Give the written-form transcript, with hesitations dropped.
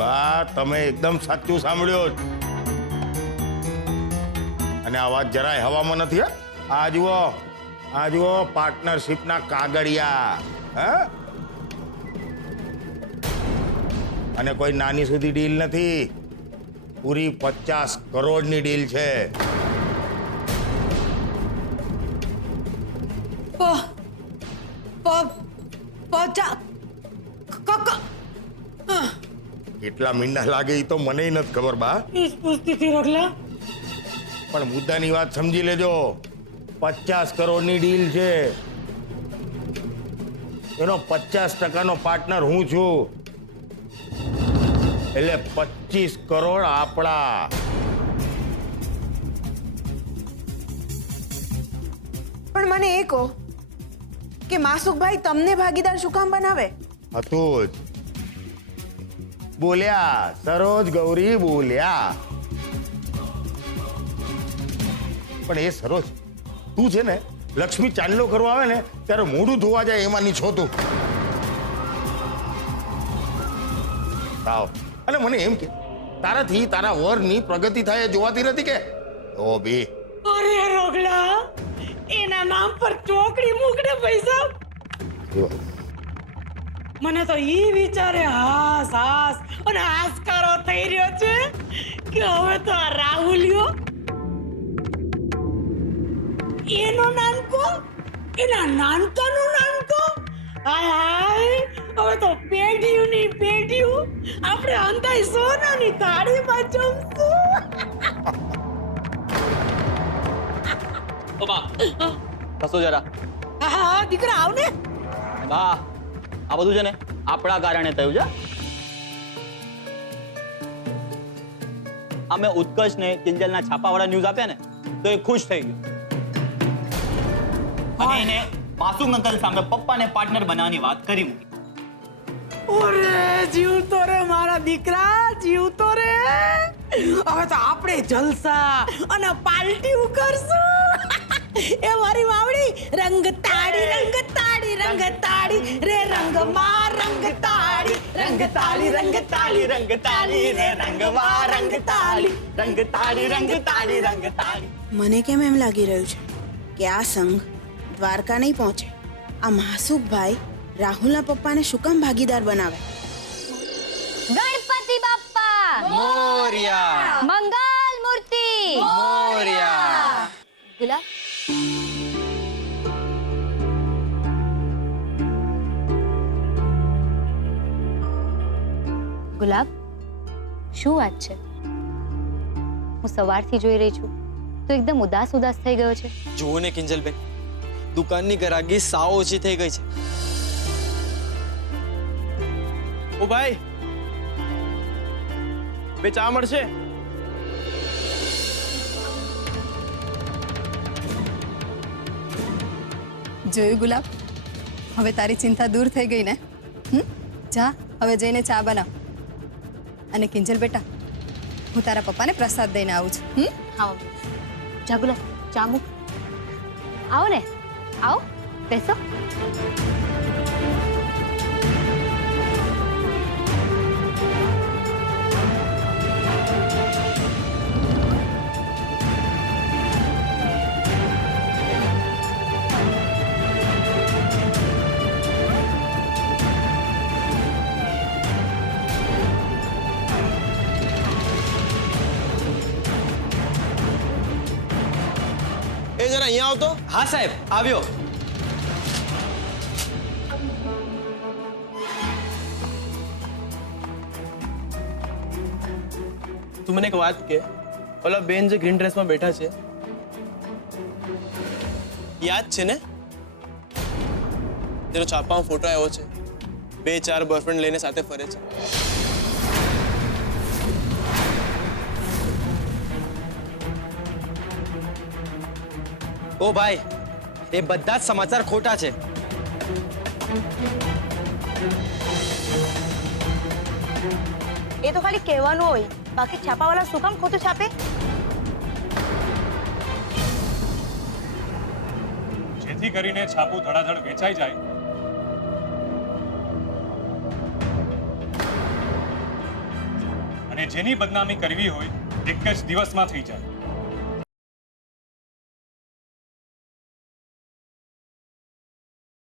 બા તમે એકદમ સાચું સાંભળ્યો અને આ વાત જરાય હવામાં નથી. આ જુઓ પાર્ટનરશિપના કાગળિયા. હા, અને કોઈ નાની સુધી ડીલ નથી, પૂરી 50 કરોડની ડીલ છે. કેટલા મહિના લાગે એ તો મને નથી ખબર બા, પણ મુદ્દાની વાત સમજી લેજો. 50 કરોડની ડીલ છે, એનો 50% પાર્ટનર હું છું, એટલે 25 કરોડ આપણા. પણ મને એ કહો કે માસુકભાઈ તમને ભાગીદાર શું કામ બનાવે? હતું જ બોલ્યા, સરોજ ગૌરી બોલ્યા. પણ એ સરોજ, તું છે ને લક્ષ્મી ચાંદલો કરવા આવે ને ત્યારે મોઢું ધોવા જાય એમાંની છો તું. સાવ. અને મને એમ કે તારાથી તારા વરની પ્રગતિ થાય એ જોવાતી નથી કે? ઓ બી અરે રોગલા, એના નામ પર ચોકડી મૂકને પૈસા. મને તો ઈ વિચારે હાસ અને હાસકારો થઈ રહ્યો છે કે હવે તો આ રાહુલિયો એનો નાનકો, એના નાનકાનું નાનકો, હાય હવે તો પેઢીયું આપણે અંધાઈ સોનાની થાળીમાં જમશું. ઓ બા, હસો જરા. હા દીકરા આવ ને. બા, આ બધું છે ને આપણા કારણે થયું છે. અમે ઉત્કર્ષ ને કિંજલના છાપાવાળા ન્યૂઝ આપ્યા ને તો એ ખુશ થઈ ગયો અને એને માસુક અંકલ સામે પપ્પાને પાર્ટનર બનાવવાની વાત કરી મૂકી. ઓરે જીવતો રે મારા દીકરા, જીવતો રે. હવે તો આપણે જલસા અને પાર્ટી કરશું. એ મારી વાવડી રંગ તાળી રે રંગમાં રંગ તાળી રે રંગમાં. મને કેમ એમ લાગી રહ્યું છે કે આ સંઘ દ્વારકા નહીં પહોંચે. આ માસુકભાઈ રાહુલના પપ્પાને શું કામ ભાગીદાર બનાવે? ગણપતિ બાપ્પા મોરિયા, મંગલ મૂર્તિ મોરિયા. ગુલાબ, ગુલાબ, શું વાત છે? હું સવારથી જોઈ રહી છું તો એકદમ ઉદાસ થઈ ગયો છે. જુઓ ને કિંજલબેન, દુકાનની ગ્રાહકી સાવ ઓછી થઈ ગઈ છે. ઓ ભાઈ, બે ચા મળશે? જોયું ગુલાબ, હવે તારી ચિંતા દૂર થઈ ગઈ ને? જા હવે જઈને ચા બનાવ. અને કિંજલ બેટા, હું તારા પપ્પાને પ્રસાદ દઈને આવું છું. હા જા ગુલાબ, ચા મૂક. આવો ને, આવો બેસો. એ જરા અહીંયા આવતો. હા સાહેબ, આવ્યો. તું મને એક વાત કે, ઓલા બેન જે ગ્રીન ડ્રેસમાં બેઠા છે, યાદ છે ને તેનો છાપામાં ફોટો આવ્યો છે? 2-4 બોયફ્રેન્ડ લઈને સાથે ફરે છે. ઓ ભાઈ, એ બધા જ સમાચાર ખોટા છે. એ તો ખાલી કહેવાનું હોય, બાકી છાપાવાળા શું કામ ખોટું છાપે? જેથી કરીને છાપું ધડાધડ વેચાઈ જાય . અને જેની બદનામી કરવી હોય એક જ દિવસમાં થઈ જાય.